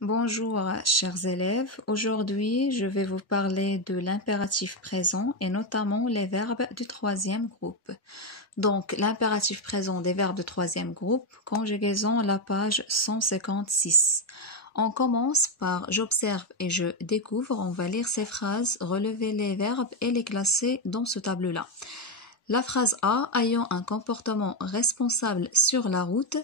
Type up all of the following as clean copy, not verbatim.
Bonjour, chers élèves. Aujourd'hui, je vais vous parler de l'impératif présent et notamment les verbes du troisième groupe. Donc, l'impératif présent des verbes de troisième groupe, conjugaison à la page 156. On commence par j'observe et je découvre. On va lire ces phrases, relever les verbes et les classer dans ce tableau-là. La phrase A, ayant un comportement responsable sur la route.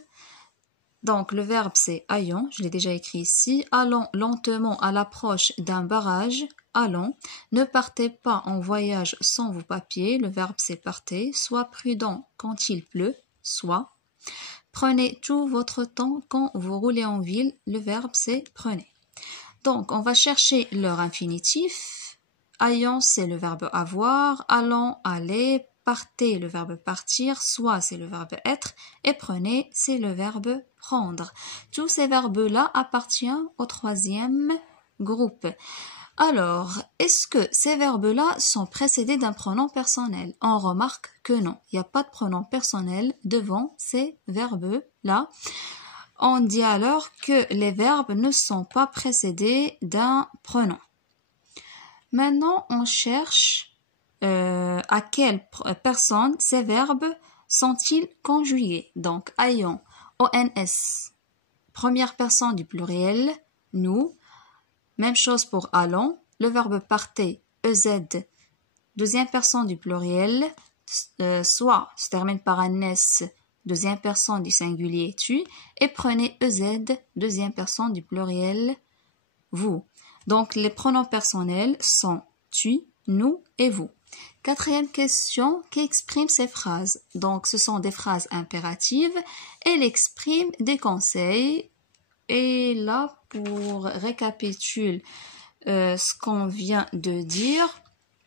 Donc, le verbe, c'est ayant, je l'ai déjà écrit ici. Allons lentement à l'approche d'un barrage. Allons. Ne partez pas en voyage sans vos papiers. Le verbe, c'est partez. Sois prudent quand il pleut. Sois. Prenez tout votre temps quand vous roulez en ville. Le verbe, c'est prenez. Donc, on va chercher leur infinitif. Ayant, c'est le verbe avoir. Allons, aller. Partez, le verbe partir. Soit, c'est le verbe être. Et prenez, c'est le verbe prendre. Tous ces verbes-là appartiennent au troisième groupe. Alors, est-ce que ces verbes-là sont précédés d'un pronom personnel? On remarque que non. Il n'y a pas de pronom personnel devant ces verbes-là. On dit alors que les verbes ne sont pas précédés d'un pronom. Maintenant, on cherche à quelle personne ces verbes sont-ils conjugués. Donc, ayant, ONS, première personne du pluriel, nous. Même chose pour allons. Le verbe partez, EZ, deuxième personne du pluriel, soit se termine par un S, deuxième personne du singulier tu, et prenez EZ, deuxième personne du pluriel, vous. Donc, les pronoms personnels sont tu, nous et vous. Quatrième question, qui exprime ces phrases? Donc, ce sont des phrases impératives. Elle exprime des conseils. Et là, pour récapituler ce qu'on vient de dire,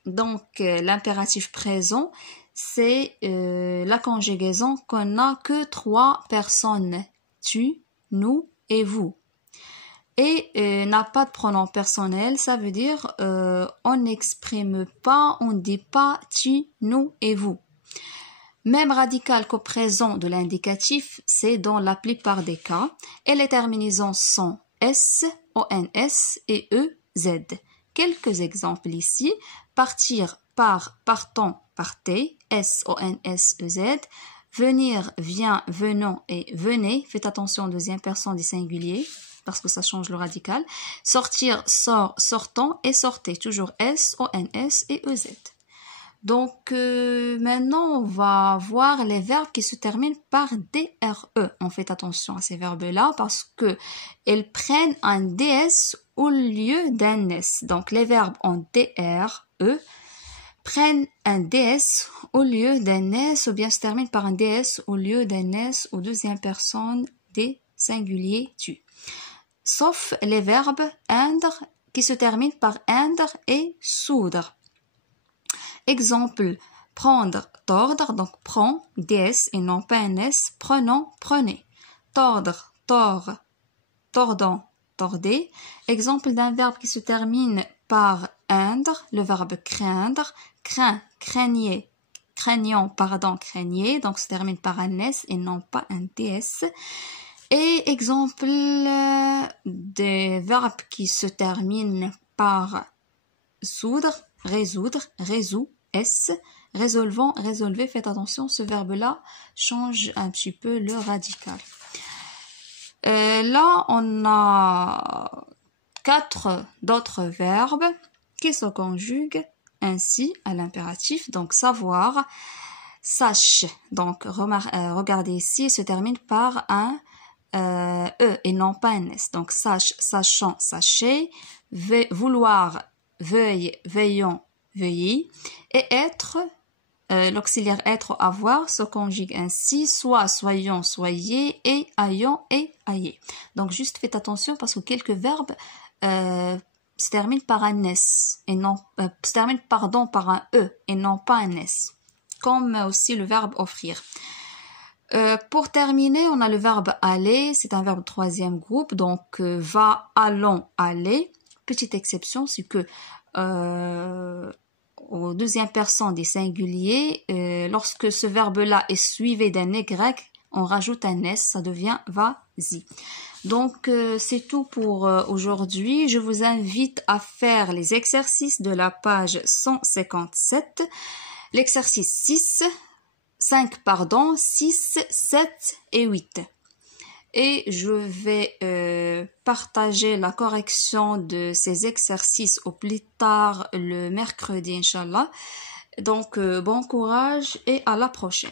donc l'impératif présent, c'est la conjugaison qu'on n'a que trois personnes. Tu, nous et vous. Et n'a pas de pronom personnel, ça veut dire on n'exprime pas, on ne dit pas tu, nous et vous. Même radical qu'au présent de l'indicatif, c'est dans la plupart des cas. Et les terminaisons sont S, ONS et EZ. Quelques exemples ici. Partir, part, partant, partez, S, ONS, EZ. Venir, vient, venons et venez. Faites attention au deuxième personne du singulier parce que ça change le radical. Sortir, sort, sortant et sortez. Toujours S, ONS et EZ. Donc, maintenant, on va voir les verbes qui se terminent par DRE. On fait attention à ces verbes-là parce que elles prennent un DS au lieu d'un S. Donc, les verbes en DRE prennent un DS au lieu d'un S ou bien se terminent par un DS au lieu d'un S ou deuxième personne des singuliers tu. Sauf les verbes endre qui se terminent par endre et soudre. Exemple, prendre, tordre, donc prend, DS et non pas un S, prenons, prenez. Tordre, tord, tordant, tordez. Exemple d'un verbe qui se termine par endre, le verbe craindre, craint, craignez, craignons, pardon, craignez, donc se termine par un S et non pas un DS. Et exemple des verbes qui se terminent par soudre, résoudre, résout, S, résolvant, résolvez, faites attention, ce verbe-là change un petit peu le radical. Là, on a 4 d'autres verbes qui se conjuguent ainsi à l'impératif, donc savoir, sache, donc regardez ici, il se termine par un E et non pas un S, donc sache, sachant, sachez, vouloir, veuille, veillons, veuillez, et être, l'auxiliaire être ou avoir se conjugue ainsi, soit, soyons, soyez, et ayons, et ayez. Donc juste faites attention parce que quelques verbes se terminent par un S et non se terminent par un E et non pas un S, comme aussi le verbe offrir. Pour terminer, on a le verbe aller, c'est un verbe troisième groupe, donc va, allons, aller. Petite exception, c'est que au deuxième personne des singuliers, lorsque ce verbe-là est suivi d'un Y, on rajoute un S, ça devient vas-y. Donc, c'est tout pour aujourd'hui. Je vous invite à faire les exercices de la page 157. L'exercice 5, 6, 7 et 8. Et je vais partager la correction de ces exercices au plus tard le mercredi, Inch'Allah. Donc, bon courage et à la prochaine.